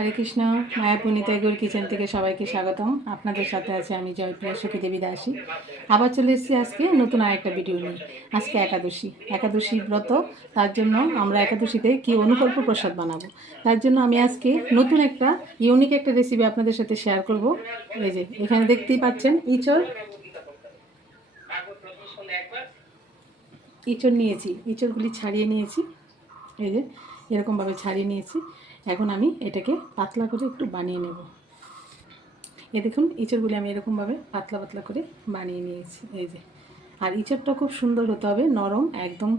হরে Krishna. মায়াপুরীতে গুর kitchen থেকে সবাইকে স্বাগতম। আপনাদের সাথে আছে আমি জয়প্রিয়া সখী দেবী দাসী। আবার চলে এসেছি আজকে নতুন আরেকটা ভিডিও নিয়ে। আজকে একাদশী ব্রত। তার জন্য আমরা একাদশীতে কি অনুকল্প প্রসাদ বানাবো, তার জন্য আমি আজকে নতুন একটা ইউনিক একটা রেসিপি আপনাদের সাথে শেয়ার করব। এই যে এখানে দেখতেই পাচ্ছেন ইঁচড় নিয়েছি, ইঁচড়গুলি ছাড়িয়ে নিয়েছি। এই যে এরকমভাবে ছাড়িয়ে নিয়েছি। এখন আমি এটাকে পাতলা করে একটু বানিয়ে নেব। দেখুন ইঁচড়গুলি আমি এরকমভাবে পাতলা পাতলা করে বানিয়ে নিয়েছি। এই যে, আর ইঁচড়টা খুব সুন্দর হতে হবে, নরম একদম,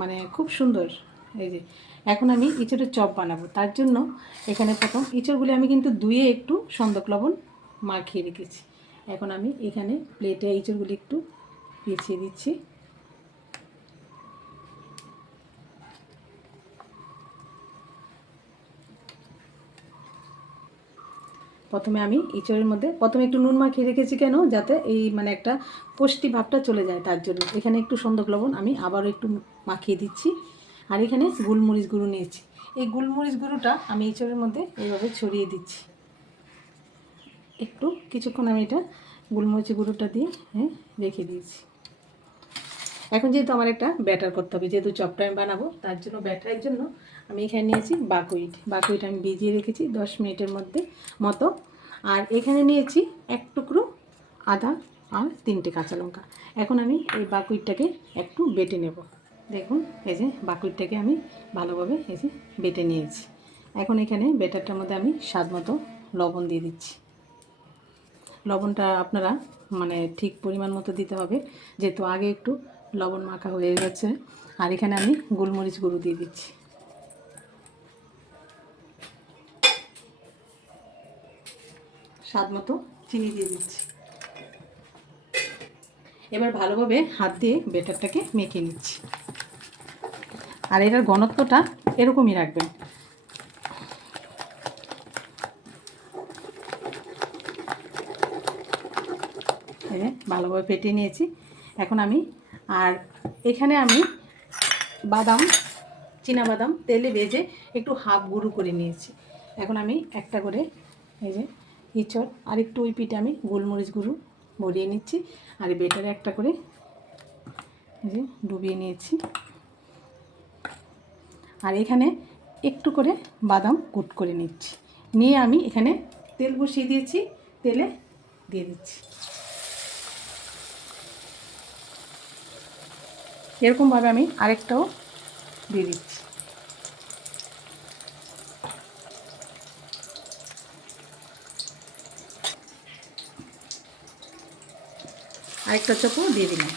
মানে খুব সুন্দর। এই যে এখন আমি ইঁচড়ের চপ বানাবো। তার জন্য এখানে প্রথম ইঁচড়গুলি আমি কিন্তু ধুয়ে একটু সন্দক লবণ মাখিয়ে রেখেছি। এখন আমি এখানে প্লেটে ইঁচড়গুলি একটু বিছিয়ে দিচ্ছি। প্রথমে আমি ইঁচড়ের মধ্যে প্রথমে একটু নুন মাখিয়ে রেখেছি, কেন, যাতে এই মানে একটা পুষ্টি ভাবটা চলে যায়, তার জন্য। এখানে একটু সন্দক লবণ আমি আবারও একটু মাখিয়ে দিচ্ছি। আর এখানে গোলমরিচ গুঁড়ো নিয়েছি। এই গোলমরিচ গুঁড়োটা আমি ইঁচড়ের মধ্যে এইভাবে ছড়িয়ে দিচ্ছি। একটু কিছুক্ষণ আমি এটা গোলমরিচ গুঁড়োটা দিয়ে রেখে দিয়েছি। এখন যেহেতু আমার একটা ব্যাটার করতে হবে, যেহেতু চপটা আমি বানাবো, তার জন্য ব্যাটারের জন্য আমি এখানে নিয়েছি বাকুইট আমি ভিজিয়ে রেখেছি 10 মিনিটের মতো। আর এখানে নিয়েছি এক টুকরো আদা আর 3টে কাঁচা লঙ্কা। এখন আমি এই বাকুইটটাকে একটু বেটে নেব। দেখুন এই যে বাকুইটটাকে আমি ভালোভাবে এই যে বেটে নিয়েছি। এখন এখানে ব্যাটারটার মধ্যে আমি স্বাদ মতো লবণ দিয়ে দিচ্ছি। লবণটা আপনারা মানে ঠিক পরিমাণ মতো দিতে হবে, যেহেতু আগে একটু লবণ মাখা হয়ে গেছে। আর এখানে আমি গোলমরিচ গুঁড়ো দিয়ে দিচ্ছি। স্বাদ মতো চিনি দিয়ে দিচ্ছি। এবার ভালোভাবে হাত দিয়ে ব্যাটারটাকে মেখে নিচ্ছি। আর এটার ঘনত্বটা এরকমই রাখবেন। ভালোভাবে ফেটিয়ে নিয়েছি। এখন আমি এখানে আমি চীনাবাদাম তেলে ভেজে একটু হাফ গুঁড়ো করে নিয়েছি। এখন আমি একটা করে এই যে ইঁচড় আর একটু ওই পিঠে আমি গোলমরিচ গুঁড়ো ভরিয়ে নিচ্ছি। আর বেটারে একটা করে এই যে ডুবিয়ে নিয়েছি। আর এখানে একটু করে বাদাম কুট করে নিচ্ছি। নিয়ে আমি এখানে তেল বসিয়ে দিয়েছি, তেলে দিয়ে দিচ্ছি। এরকমভাবে আমি আরেকটাও দিয়ে দিচ্ছি। আরেকটা চপও দিয়ে দিলাম।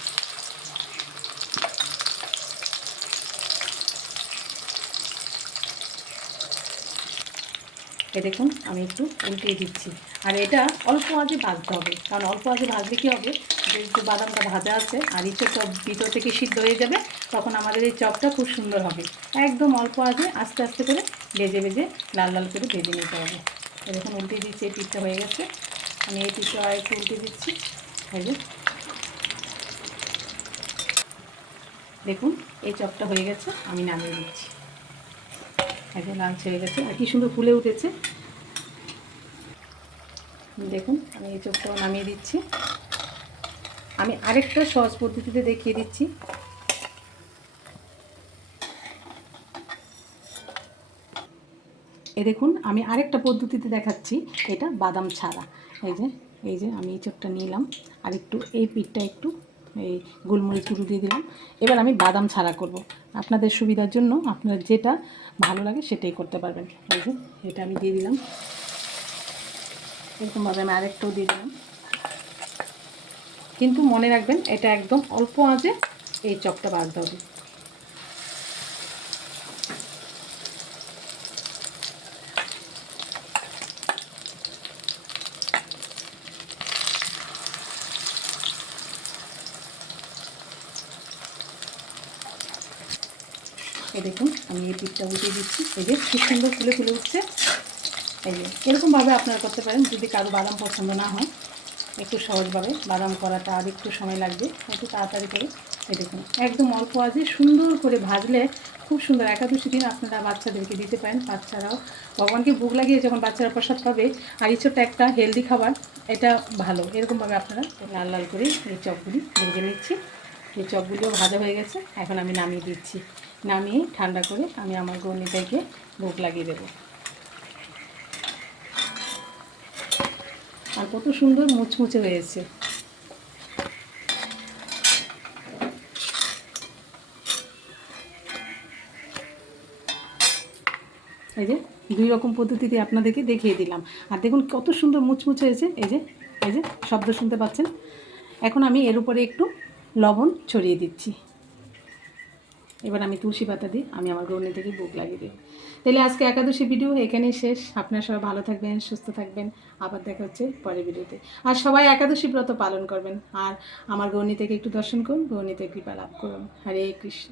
দেখুন আমি একটু উল্টিয়ে দিচ্ছি। আর এটা অল্প আঁচে ভাজতে হবে, কারণ অল্প আঁচে ভাজলে কী হবে, যেহেতু বাদামটা ভাজা আছে আর ইঁচড়টা ভিতর থেকে সিদ্ধ হয়ে যাবে, তখন আমাদের এই চপটা খুব সুন্দর হবে। একদম অল্প আঁচে আস্তে আস্তে করে ভেজে লাল লাল করে ভেজে নিতে হবে। দেখুন উল্টে দিচ্ছি, এই পিঠটা হয়ে গেছে। আমি এই পিঠটা একটু উল্টে দিচ্ছি। এই যে দেখুন এই চপটা হয়ে গেছে, আমি নামিয়ে দিচ্ছি। একদম লালচে হয়ে গেছে আর কি সুন্দর ফুলে উঠেছে। দেখুন আমি এই চপটাও নামিয়ে দিচ্ছি। আমি আরেকটা সহজ পদ্ধতিতে দেখিয়ে দিচ্ছি। দেখুন আমি আরেকটা পদ্ধতিতে দেখাচ্ছি, এটা বাদাম ছাড়া। এই যে আমি এই চপটা নিলাম আর একটু এই পিঠটা একটু এই গোলমরিচ গুঁড়ো দিয়ে দিলাম। এবার আমি বাদাম ছাড়া করব। আপনাদের সুবিধার জন্য আপনার যেটা ভালো লাগে সেটাই করতে পারবেন। এই যে এটা আমি দিয়ে দিলাম। এরকমভাবে আমি আরেকটাও দিয়ে দিলাম। কিন্তু মনে রাখবেন এটা একদম অল্প আঁচে এই চপটা ভাজতে হবে। দেখুন আমি এই পিঠটা উঠিয়ে দিচ্ছি। এই যে খুব সুন্দর ফুলে উঠছে। এই যে এরকমভাবে আপনারা করতে পারেন। যদি কারো বাদাম পছন্দ না হয়, একটু সহজভাবে বাদাম করাটা আর একটু সময় লাগবে, একটু তাড়াতাড়ি করে এই দেখুন একদম অল্প আঁচে সুন্দর করে ভাজলে খুব সুন্দর একাদশী দিন আপনারা বাচ্চাদেরকে দিতে পারেন। বাচ্চারাও ভগবানকে ভোগ লাগিয়ে যখন বাচ্চারা প্রসাদ পাবে, আর এই ছোট্ট একটা হেলদি খাবার, এটা ভালো। এরকমভাবে আপনারা লাল লাল করে এই চপগুলি ভেজে নিচ্ছি। এই চপগুলিও ভাজা হয়ে গেছে, এখন আমি নামিয়ে দিচ্ছি। নামিয়ে ঠান্ডা করে আমি আমার গৌনিতাইকে ভোগ লাগিয়ে দেবো। আর কত সুন্দর মুচমুচে হয়েছে। এই যে 2 রকম পদ্ধতিতে আপনাদেরকে দেখিয়ে দিলাম। আর দেখুন কত সুন্দর মুচমুচে হয়েছে। এই যে শব্দ শুনতে পাচ্ছেন। এখন আমি এর উপরে একটু লবণ ছড়িয়ে দিচ্ছি। এবার আমি তুলসী পাতা দিয়ে আমি আমার গৌনিতাইকে ভোগ লাগিয়ে দেব। তাহলে আজকে একাদশী ভিডিও এখানেই শেষ। আপনারা সবাই ভালো থাকবেন, সুস্থ থাকবেন। আবার দেখা হচ্ছে পরের ভিডিওতে। আর সবাই একাদশী ব্রত পালন করবেন। আর আমার গৌনিতাইকে একটু দর্শন করুন, গৌনিতাই কৃপা লাভ করুন। হরে কৃষ্ণ।